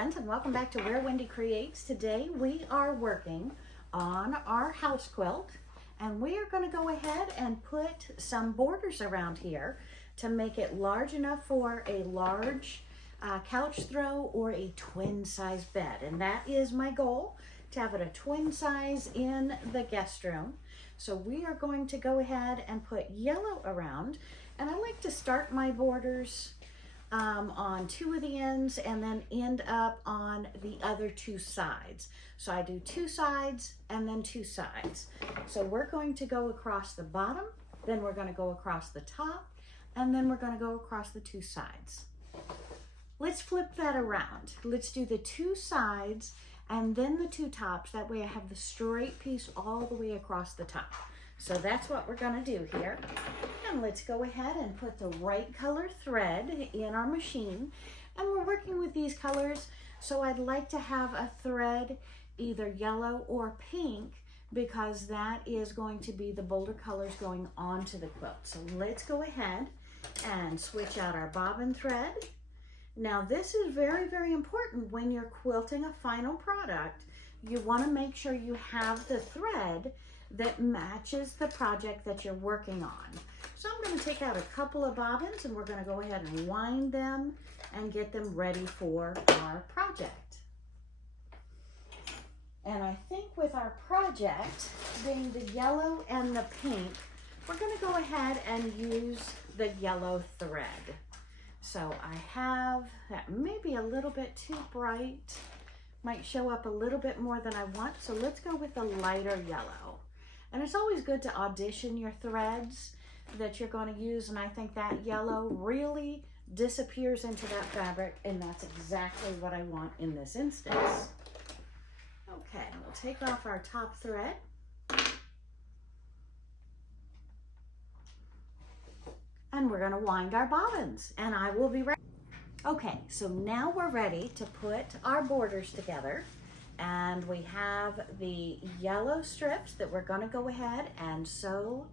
Friends, and welcome back to Where Wendy Creates. Today we are working on our house quilt, and we are going to go ahead and put some borders around here to make it large enough for a large couch throw or a twin size bed. And that is my goal, to have it a twin size in the guest room. So we are going to go ahead and put yellow around, and I like to start my borders on two of the ends and then end up on the other two sides. So I do two sides and then two sides. So we're going to go across the bottom, then we're going to go across the top, and then we're going to go across the two sides. Let's flip that around. Let's do the two sides and then the two tops. That way I have the straight piece all the way across the top. So that's what we're going to do here. And let's go ahead and put the right color thread in our machine. And we're working with these colors, so I'd like to have a thread either yellow or pink, because that is going to be the bolder colors going onto the quilt. So let's go ahead and switch out our bobbin thread. Now this is very, very important when you're quilting a final product. You want to make sure you have the thread that matches the project that you're working on. So I'm going to take out a couple of bobbins and we're going to go ahead and wind them and get them ready for our project. And I think with our project being the yellow and the pink, we're going to go ahead and use the yellow thread. So I have that maybe a little bit too bright, might show up a little bit more than I want. So let's go with the lighter yellow. And it's always good to audition your threads that you're going to use, and I think that yellow really disappears into that fabric, and that's exactly what I want in this instance. Okay, we'll take off our top thread. And we're going to wind our bobbins, and I will be ready. Okay, so now we're ready to put our borders together. And we have the yellow strips that we're going to go ahead and sew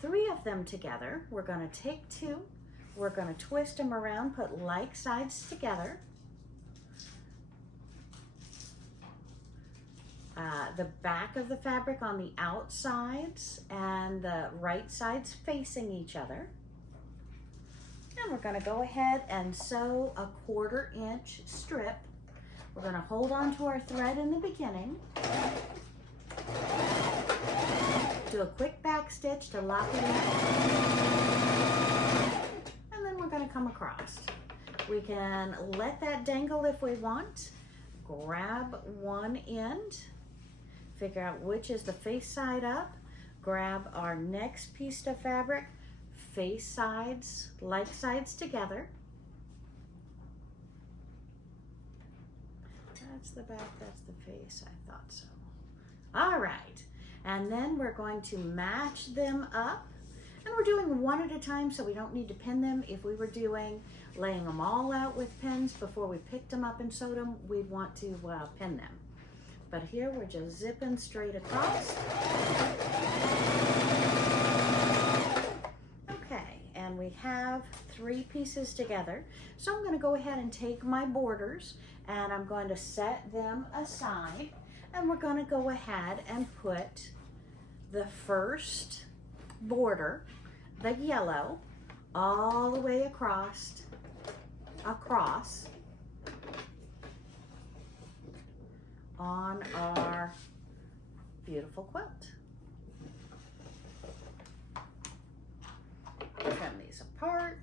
3 of them together. We're going to take 2, we're going to twist them around, put like sides together. The back of the fabric on the outsides and the right sides facing each other. And we're going to go ahead and sew a 1/4 inch strip. We're going to hold on to our thread in the beginning, do a quick back stitch to lock it in, and then we're going to come across. We can let that dangle if we want, grab one end, figure out which is the face side up, grab our next piece of fabric, face sides, like sides together. That's the back, that's the face, I thought so. All right, and then we're going to match them up, and we're doing one at a time so we don't need to pin them. If we were laying them all out with pins before we picked them up and sewed them, we'd want to pin them. But here we're just zipping straight across. Okay, and we have 3 pieces together. So I'm going to go ahead and take my borders and I'm going to set them aside, and we're going to go ahead and put the first border, the yellow, all the way across on our beautiful quilt. Trim these apart,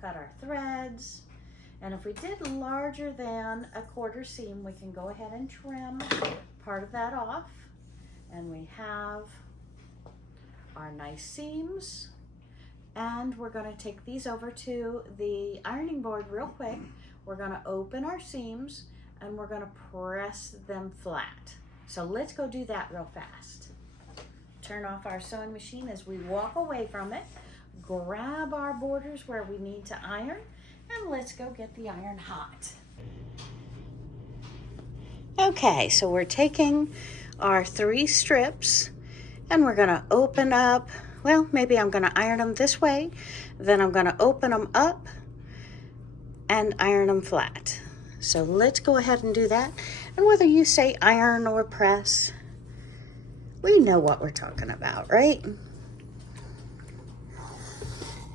cut our threads. And if we did larger than a 1/4 seam, we can go ahead and trim part of that off. And we have our nice seams. And we're going to take these over to the ironing board real quick. We're going to open our seams and we're going to press them flat. So let's go do that real fast. Turn off our sewing machine as we walk away from it. Grab our borders where we need to iron. And let's go get the iron hot. Okay, so we're taking our 3 strips and we're going to open up, well, maybe I'm going to iron them this way, then I'm going to open them up and iron them flat. So let's go ahead and do that. And whether you say iron or press, we know what we're talking about, right?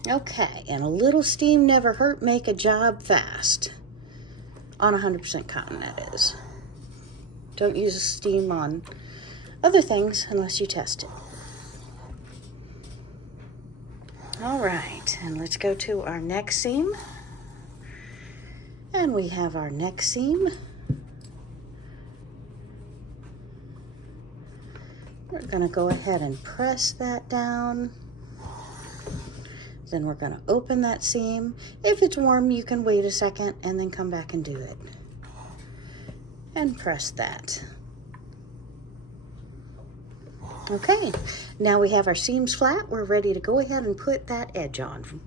Okay, and a little steam never hurt, make a job fast. On 100% cotton, that is. Don't use steam on other things unless you test it. All right, and let's go to our neck seam. And we have our neck seam. We're gonna go ahead and press that down. Then we're gonna open that seam. If it's warm, you can wait a second and then come back and do it. And press that. Okay, now we have our seams flat. We're ready to go ahead and put that edge on.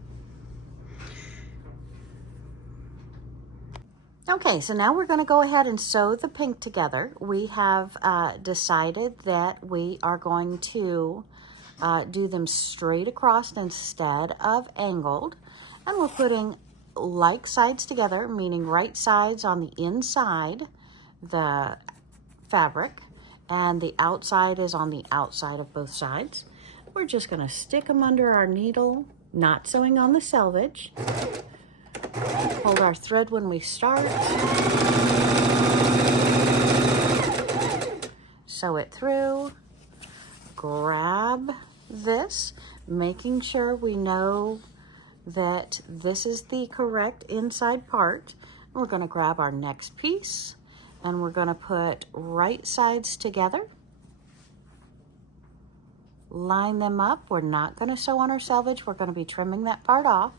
Okay, so now we're going to go ahead and sew the pink together. We have decided that we are going to do them straight across instead of angled. And we're putting like sides together, meaning right sides on the inside, the fabric, and the outside is on the outside of both sides. We're just going to stick them under our needle, not sewing on the selvage. Hold our thread when we start. Sew it through. Grab this, making sure we know that this is the correct inside part. We're going to grab our next piece and we're going to put right sides together. Line them up. We're not going to sew on our selvage. We're going to be trimming that part off.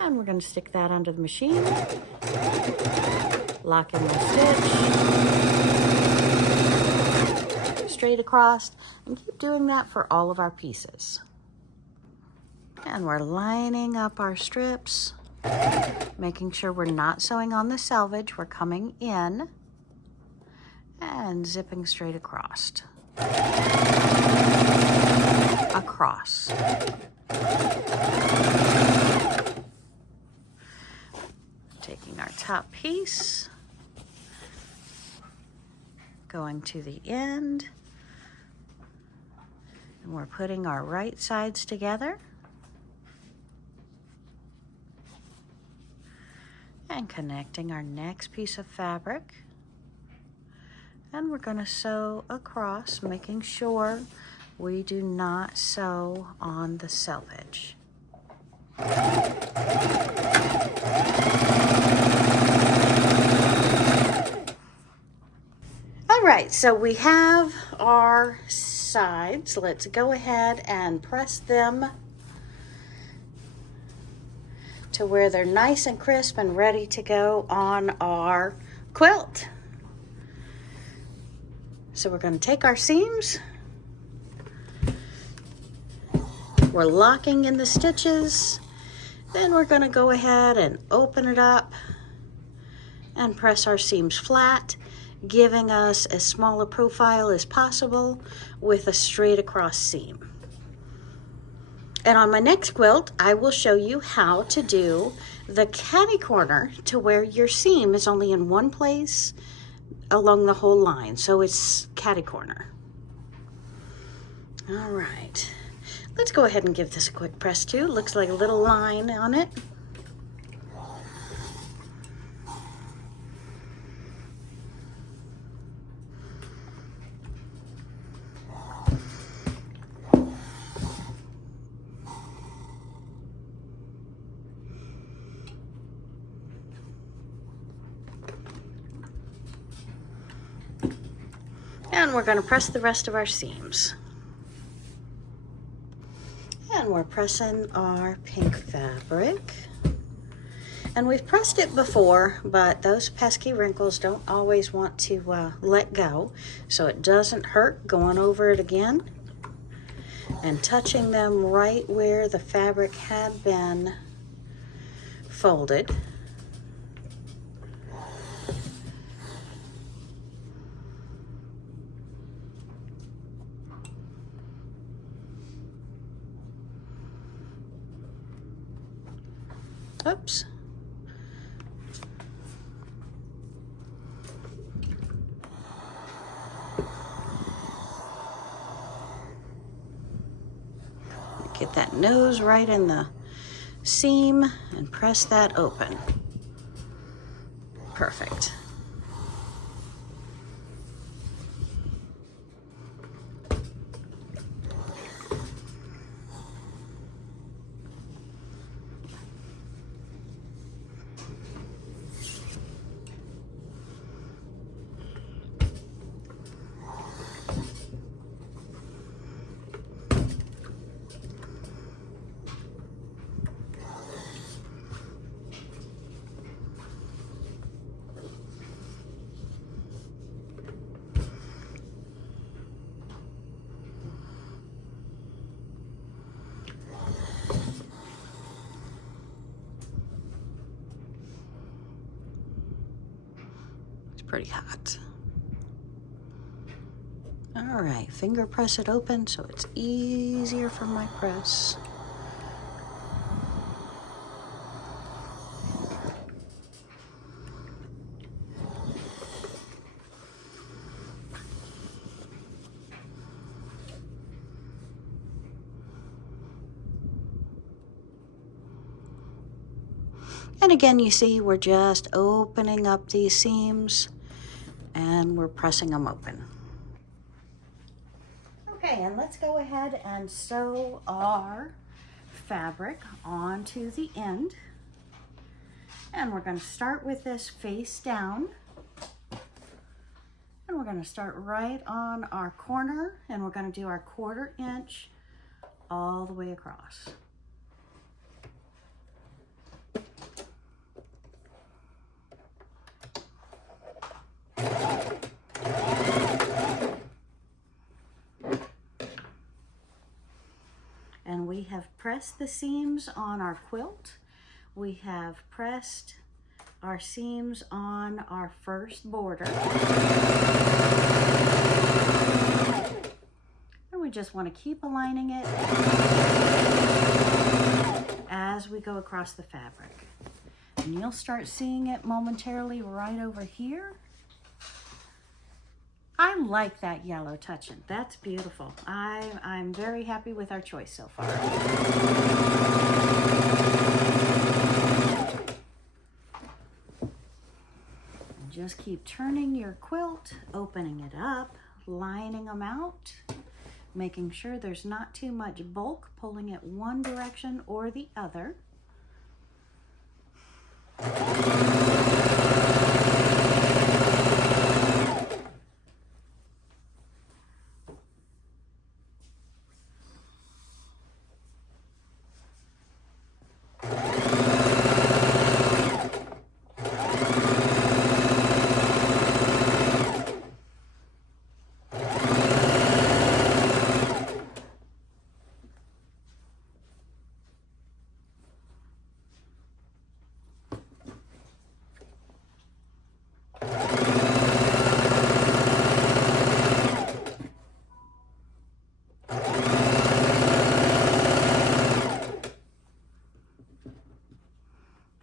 And we're going to stick that under the machine. Lock in the stitch. Straight across. And keep doing that for all of our pieces. And we're lining up our strips. Making sure we're not sewing on the selvage. We're coming in. And zipping straight across. Across. Taking our top piece, going to the end, and we're putting our right sides together and connecting our next piece of fabric. And we're going to sew across, making sure we do not sew on the selvage. All right, so we have our sides. Let's go ahead and press them to where they're nice and crisp and ready to go on our quilt. So we're going to take our seams. We're locking in the stitches. Then we're going to go ahead and open it up and press our seams flat, giving us as small a profile as possible with a straight across seam. And on my next quilt, I will show you how to do the catty corner to where your seam is only in one place along the whole line. So it's catty corner. All right. Let's go ahead and give this a quick press too. Looks like a little line on it. And we're going to press the rest of our seams. And we're pressing our pink fabric. And we've pressed it before, but those pesky wrinkles don't always want to let go. So it doesn't hurt going over it again and touching them right where the fabric had been folded. Oops. Get that nose right in the seam and press that open. Perfect. Pretty hot. All right, finger press it open so it's easier for my press. And again, you see we're just opening up these seams and we're pressing them open. Okay, and let's go ahead and sew our fabric onto the end. And we're going to start with this face down. And we're going to start right on our corner, and we're going to do our 1/4 inch all the way across. And we have pressed the seams on our quilt. We have pressed our seams on our first border. And we just want to keep aligning it as we go across the fabric. And you'll start seeing it momentarily right over here. I like that yellow touching. That's beautiful. I'm very happy with our choice so far. And just keep turning your quilt, opening it up, lining them out, making sure there's not too much bulk, pulling it one direction or the other.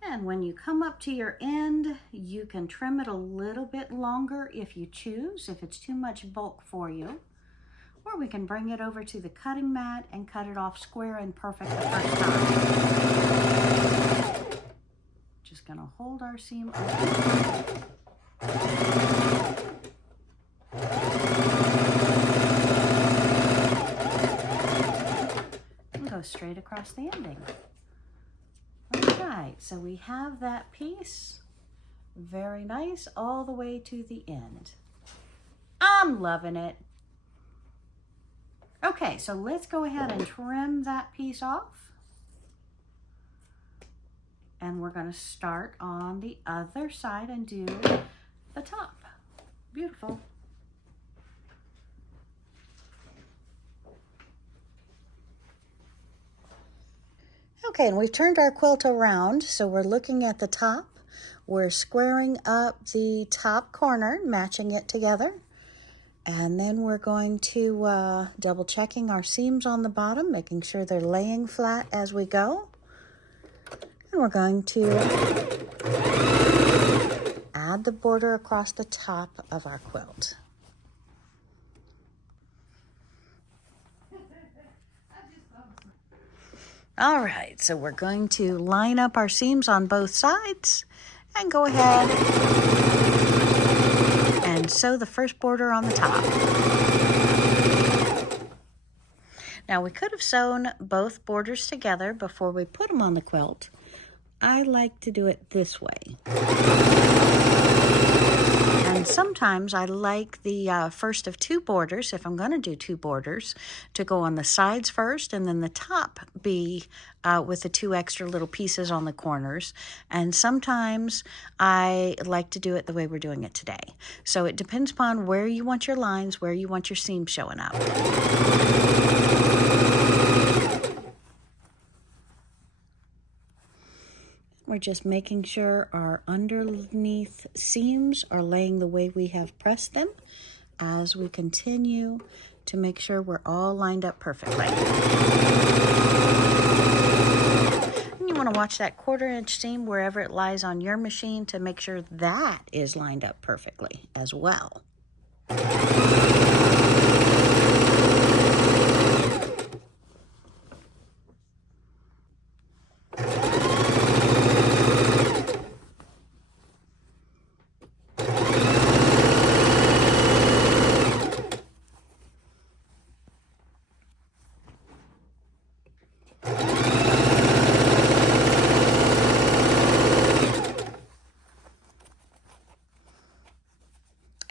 And when you come up to your end, you can trim it a little bit longer if you choose, if it's too much bulk for you. Or we can bring it over to the cutting mat and cut it off square and perfect the first time. Just gonna hold our seam open. And go straight across the ending. Alright, so we have that piece, very nice, all the way to the end. I'm loving it. Okay, so let's go ahead and trim that piece off. And we're going to start on the other side and do the top. Beautiful. Okay, and we've turned our quilt around, so we're looking at the top. We're squaring up the top corner, matching it together. And then we're going to double checking our seams on the bottom, making sure they're laying flat as we go. And we're going to add the border across the top of our quilt. All right, so we're going to line up our seams on both sides and go ahead and sew the first border on the top. Now we could have sewn both borders together before we put them on the quilt. I like to do it this way. And sometimes I like the first of two borders, if I'm going to do two borders, to go on the sides first and then the top be with the two extra little pieces on the corners. And sometimes I like to do it the way we're doing it today. So it depends upon where you want your lines, where you want your seams showing up. We're just making sure our underneath seams are laying the way we have pressed them as we continue to make sure we're all lined up perfectly. And you want to watch that 1/4 inch seam wherever it lies on your machine to make sure that is lined up perfectly as well.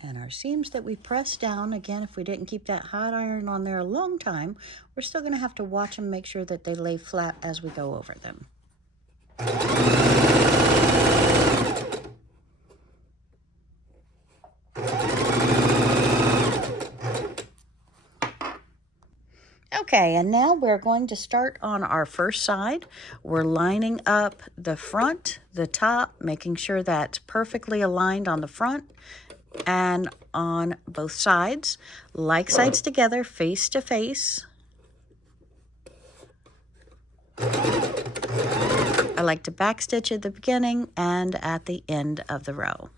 And our seams that we pressed down, again, if we didn't keep that hot iron on there a long time, we're still going to have to watch them, make sure that they lay flat as we go over them. Okay, and now we're going to start on our first side. We're lining up the front, the top, making sure that's perfectly aligned on the front and on both sides. Like sides together, face to face. I like to backstitch at the beginning and at the end of the row.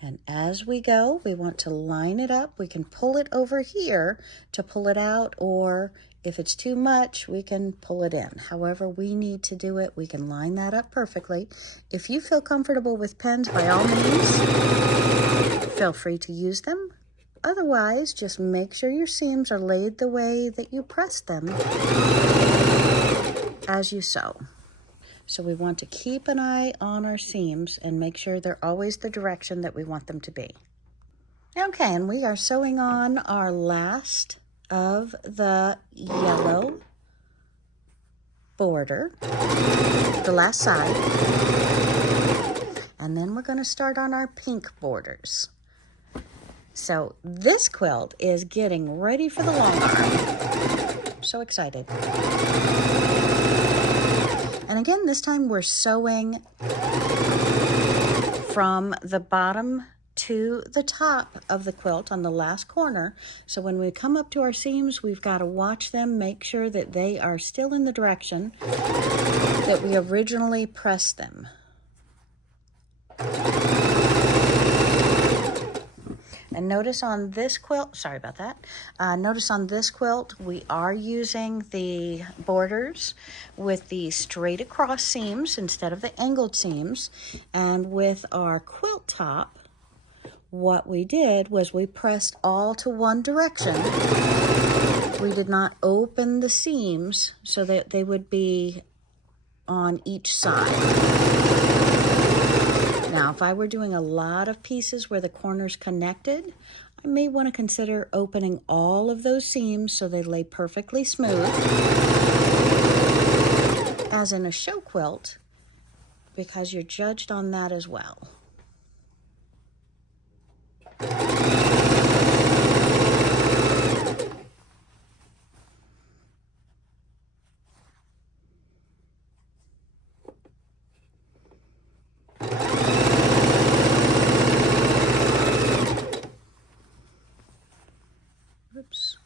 And as we go, we want to line it up. We can pull it over here to pull it out, or if it's too much, we can pull it in. However we need to do it, we can line that up perfectly. If you feel comfortable with pens, by all means, feel free to use them. Otherwise, just make sure your seams are laid the way that you press them as you sew. So we want to keep an eye on our seams and make sure they're always the direction that we want them to be. Okay, and we are sewing on our last of the yellow border, the last side. And then we're going to start on our pink borders. So this quilt is getting ready for the long arm. So excited. And again, this time we're sewing from the bottom to the top of the quilt on the last corner. So when we come up to our seams, we've got to watch them, make sure that they are still in the direction that we originally pressed them. And notice on this quilt, sorry about that, notice on this quilt we are using the borders with the straight across seams instead of the angled seams. And with our quilt top, what we did was we pressed all to one direction. We did not open the seams so that they would be on each side. Now, if I were doing a lot of pieces where the corners connected, I may want to consider opening all of those seams so they lay perfectly smooth, as in a show quilt, because you're judged on that as well. Oops.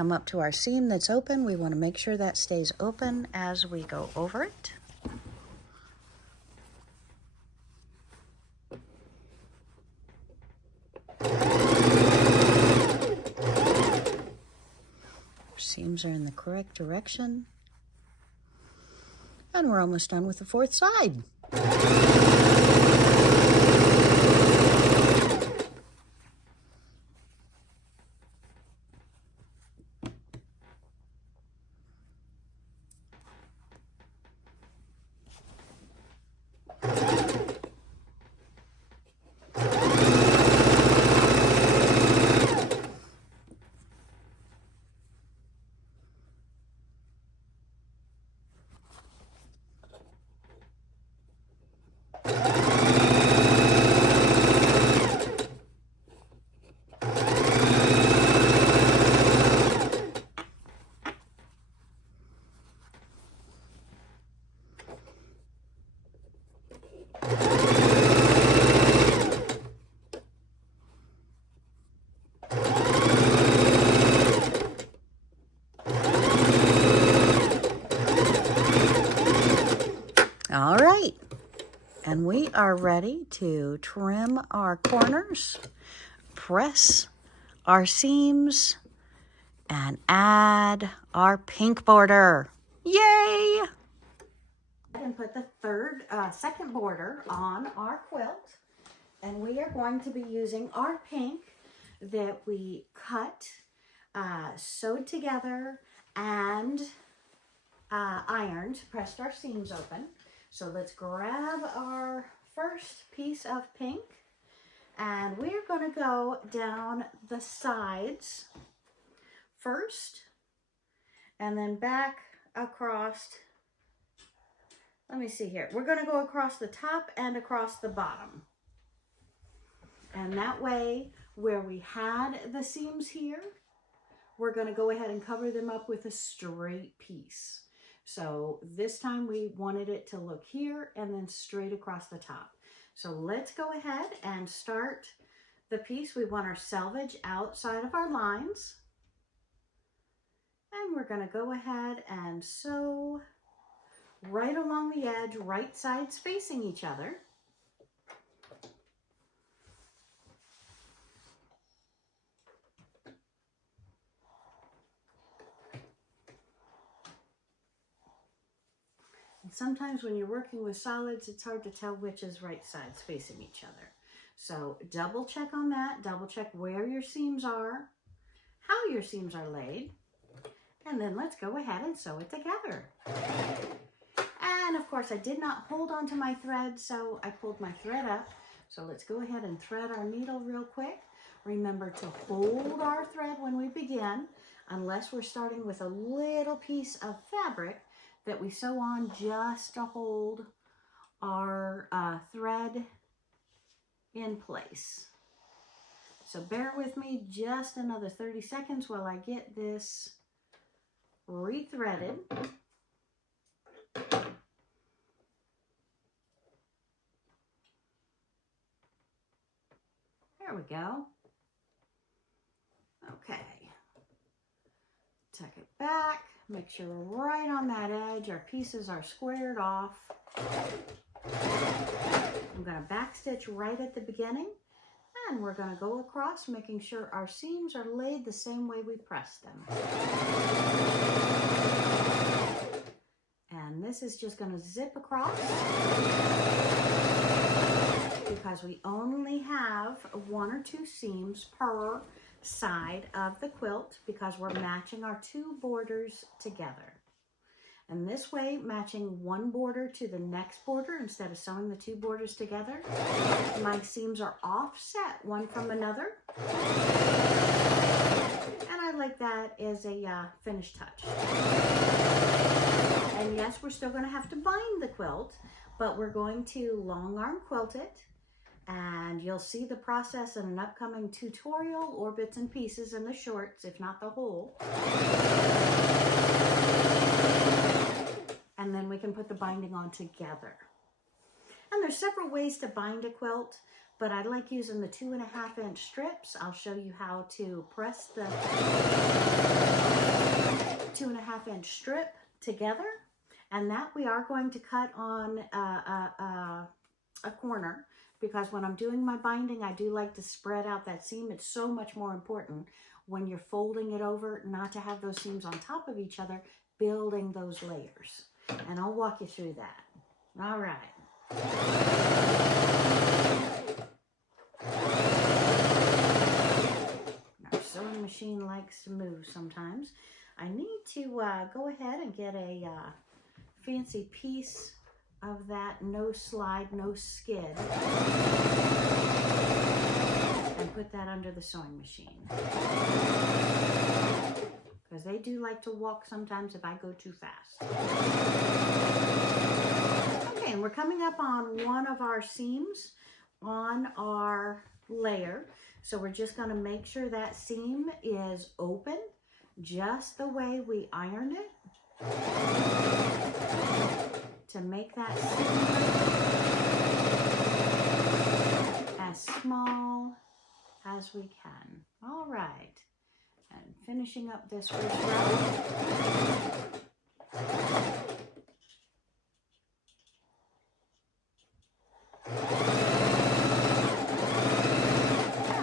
come up to our seam that's open. We want to make sure that stays open as we go over it. Seams are in the correct direction. And we're almost done with the fourth side. All right, and we are ready to trim our corners, press our seams, and add our pink border. Yay! And put the second border on our quilt, and we are going to be using our pink that we cut, sewed together, and ironed, pressed our seams open. So let's grab our first piece of pink, and we're going to go down the sides first and then back across. Let me see here. We're going to go across the top and across the bottom. And that way, where we had the seams here, we're going to go ahead and cover them up with a straight piece. So this time we wanted it to look here and then straight across the top. So let's go ahead and start the piece. We want our selvage outside of our lines. And we're going to go ahead and sew right along the edge, right sides facing each other. And sometimes when you're working with solids, it's hard to tell which is right sides facing each other. So double check on that, double check where your seams are, how your seams are laid, and then let's go ahead and sew it together. And of course I did not hold onto my thread, so I pulled my thread up. So let's go ahead and thread our needle real quick. Remember to hold our thread when we begin, unless we're starting with a little piece of fabric that we sew on just to hold our thread in place. So bear with me just another 30 seconds while I get this rethreaded. There we go. Okay. Tuck it back. Make sure we're right on that edge. Our pieces are squared off. I'm going to back stitch right at the beginning, and we're going to go across, making sure our seams are laid the same way we pressed them. And this is just going to zip across because we only have 1 or 2 seams per side of the quilt because we're matching our 2 borders together. And this way, matching one border to the next border instead of sewing the 2 borders together, my seams are offset one from another. And I like that as a finished touch. And yes, we're still going to have to bind the quilt, but we're going to long arm quilt it. And you'll see the process in an upcoming tutorial or bits and pieces in the shorts, if not the whole. And then we can put the binding on together. And there's several ways to bind a quilt, but I like using the 2.5-inch strips. I'll show you how to press the 2.5-inch strip together, and that we are going to cut on a corner, because when I'm doing my binding, I do like to spread out that seam. It's so much more important when you're folding it over not to have those seams on top of each other, building those layers. And I'll walk you through that. All right. Our sewing machine likes to move sometimes. I need to go ahead and get a fancy piece of that no slide, no skid, and put that under the sewing machine, because they do like to walk sometimes if I go too fast. Okay, and we're coming up on one of our seams on our layer, so we're just going to make sure that seam is open just the way we ironed it, to make that seam as small as we can. All right, and finishing up this first row.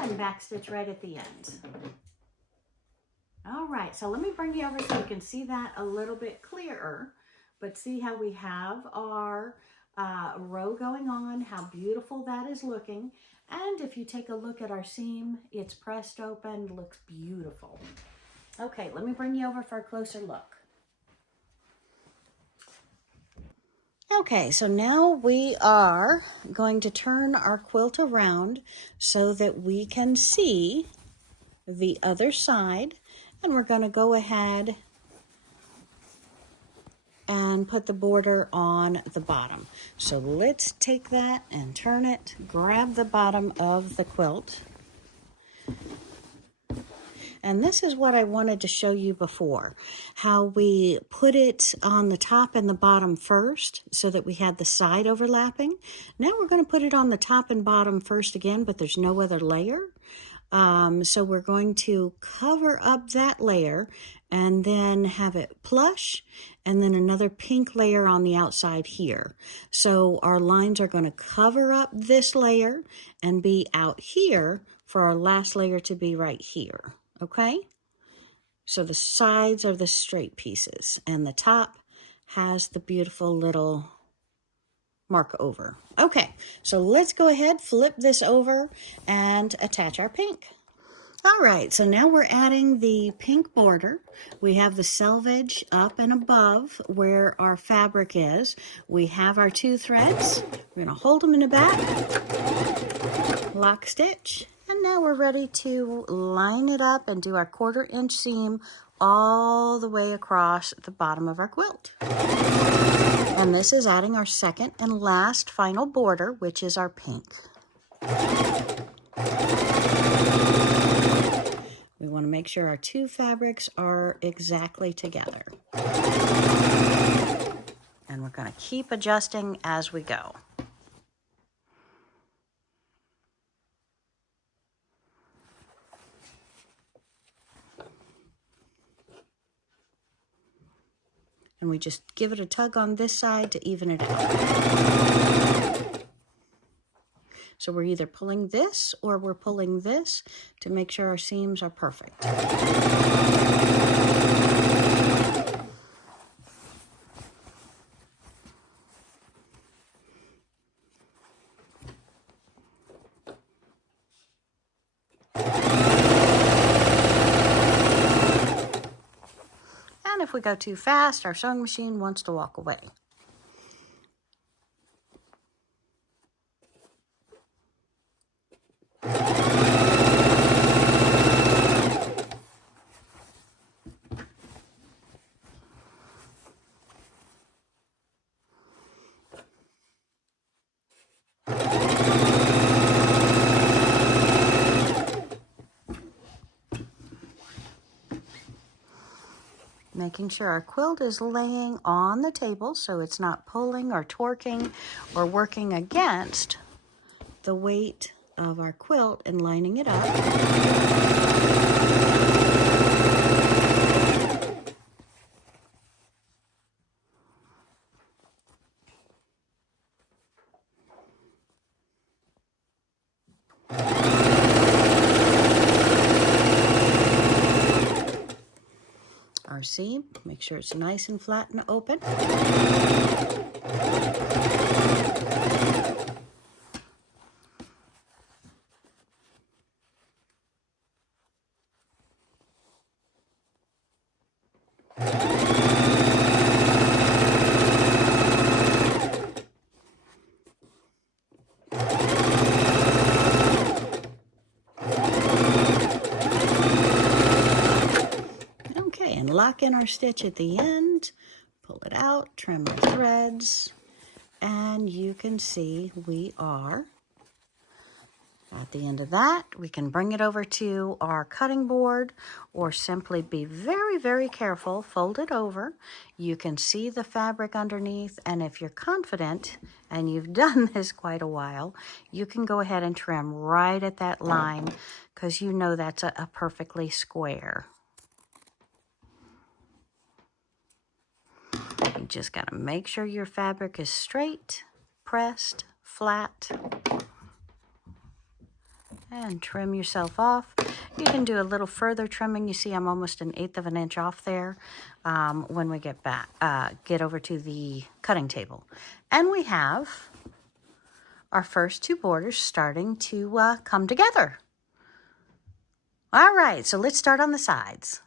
And backstitch right at the end. All right, so let me bring you over so you can see that a little bit clearer. But see how we have our row going on, how beautiful that is looking. And if you take a look at our seam, it's pressed open, looks beautiful. Okay, let me bring you over for a closer look. Okay, so now we are going to turn our quilt around so that we can see the other side. And we're going to go ahead and put the border on the bottom. So let's take that and turn it, grab the bottom of the quilt. And this is what I wanted to show you before, how we put it on the top and the bottom first so that we had the side overlapping. Now we're going to put it on the top and bottom first again, but there's no other layer. So we're going to cover up that layer and then have it plush, and then another pink layer on the outside here. So our lines are going to cover up this layer and be out here for our last layer to be right here. Okay? So the sides are the straight pieces, and the top has the beautiful little mark over. Okay, so let's go ahead, flip this over, and attach our pink. All right, so now we're adding the pink border. We have the selvage up and above where our fabric is. We have our 2 threads. We're going to hold them in the back, lock stitch, and now we're ready to line it up and do our 1/4 inch seam all the way across the bottom of our quilt. And this is adding our second and last final border, which is our pink. We want to make sure our 2 fabrics are exactly together. And we're going to keep adjusting as we go. And we just give it a tug on this side to even it out. So we're either pulling this or we're pulling this to make sure our seams are perfect. And if we go too fast, our sewing machine wants to walk away. Making sure our quilt is laying on the table so it's not pulling or torquing or working against the weight of our quilt and lining it up. Our seam, make sure it's nice and flat and open. And lock in our stitch at the end, pull it out, trim our threads, and you can see we are at the end of that. We can bring it over to our cutting board or simply be very, very careful, fold it over. You can see the fabric underneath, and if you're confident and you've done this quite a while, you can go ahead and trim right at that line because you know that's a perfectly square. You just got to make sure your fabric is straight, pressed, flat, and trim yourself off. You can do a little further trimming. You see I'm almost 1/8 of an inch off there when we get over to the cutting table. And we have our first 2 borders starting to come together. All right, so let's start on the sides.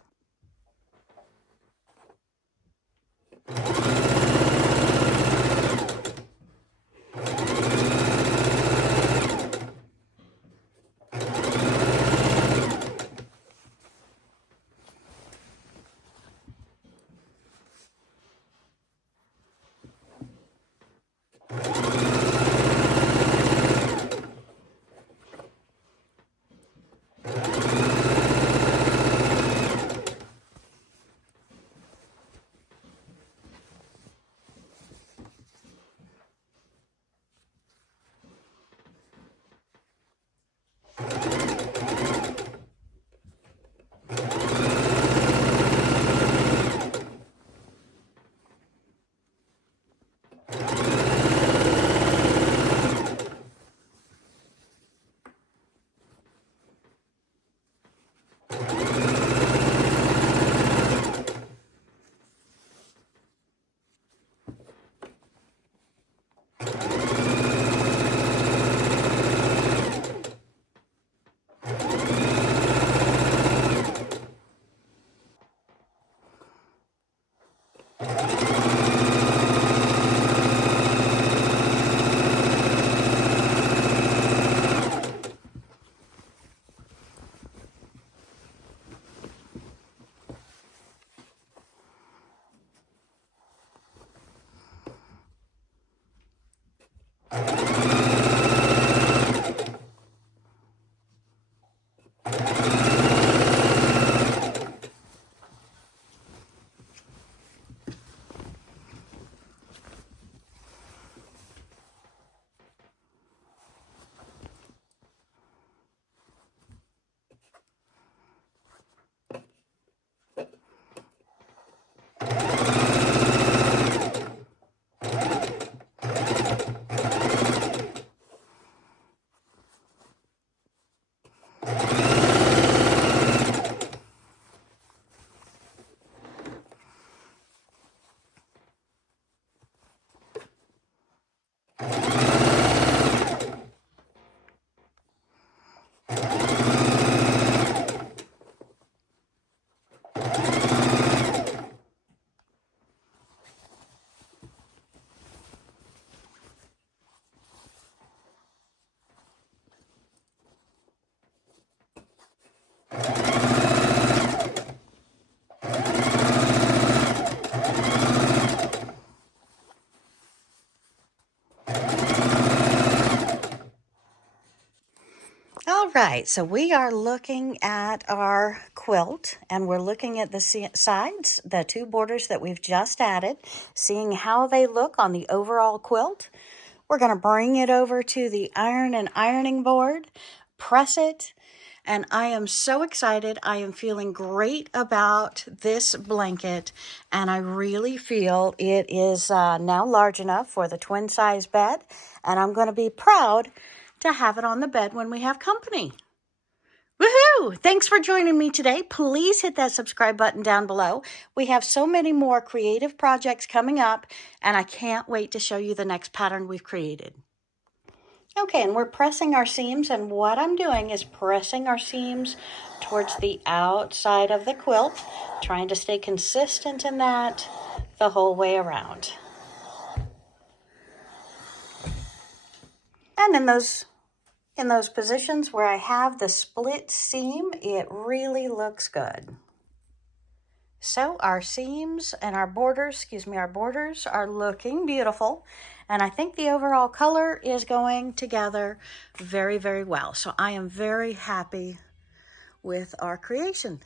All right, so we are looking at our quilt and we're looking at the sides, the 2 borders that we've just added, seeing how they look on the overall quilt. We're going to bring it over to the iron and ironing board, press it, and I am so excited. I am feeling great about this blanket, and I really feel it is now large enough for the twin size bed, and I'm going to be proud to have it on the bed when we have company. Woohoo! Thanks for joining me today. Please hit that subscribe button down below. We have so many more creative projects coming up, and I can't wait to show you the next pattern we've created. Okay, and we're pressing our seams, and what I'm doing is pressing our seams towards the outside of the quilt, trying to stay consistent in that the whole way around. And in those positions where I have the split seam, it really looks good. So our seams and our borders, our borders are looking beautiful. And I think the overall color is going together very, very well. So I am very happy with our creation.